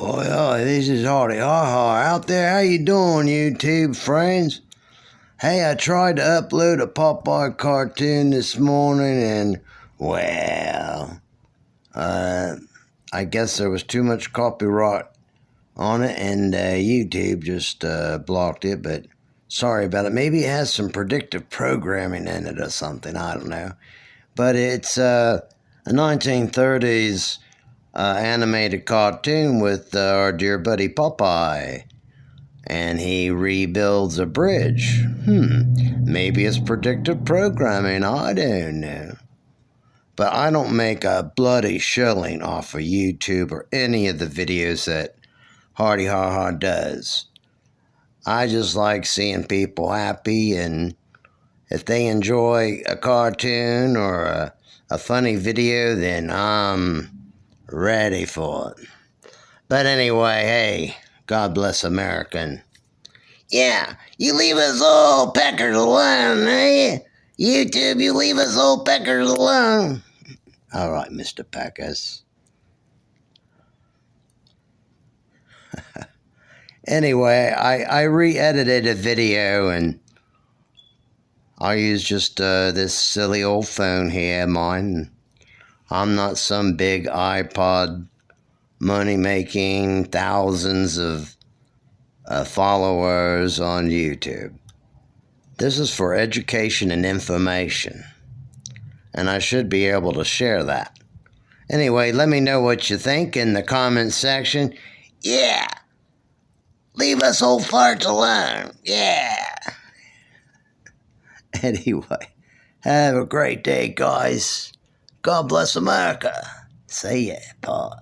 Oh yeah, this is Hardy Haha out there. How you doing, YouTube friends? Hey, I tried to upload a Popeye cartoon this morning and, well, I guess there was too much copyright on it and YouTube just blocked it, but sorry about it. Maybe it has some predictive programming in it or something, I don't know. But it's a 1930s animated cartoon with our dear buddy Popeye. And he rebuilds a bridge. Maybe it's predictive programming, I don't know. But I don't make a bloody shilling off of YouTube or any of the videos that Hardy Haha does. I just like seeing people happy, and if they enjoy a cartoon or a funny video, then I'm ready for it. But anyway, hey, God bless America. Yeah, you leave us old peckers alone, eh? YouTube, you leave us old peckers alone. All right, Mr. Peckers. Anyway, I re-edited a video, and I use just this silly old phone here, mine. I'm not some big iPod money-making thousands of followers on YouTube. This is for education and information, and I should be able to share that. Anyway, let me know what you think in the comments section. Yeah, leave us old farts alone. Yeah. Anyway, have a great day, guys. God bless America. See ya. Bye.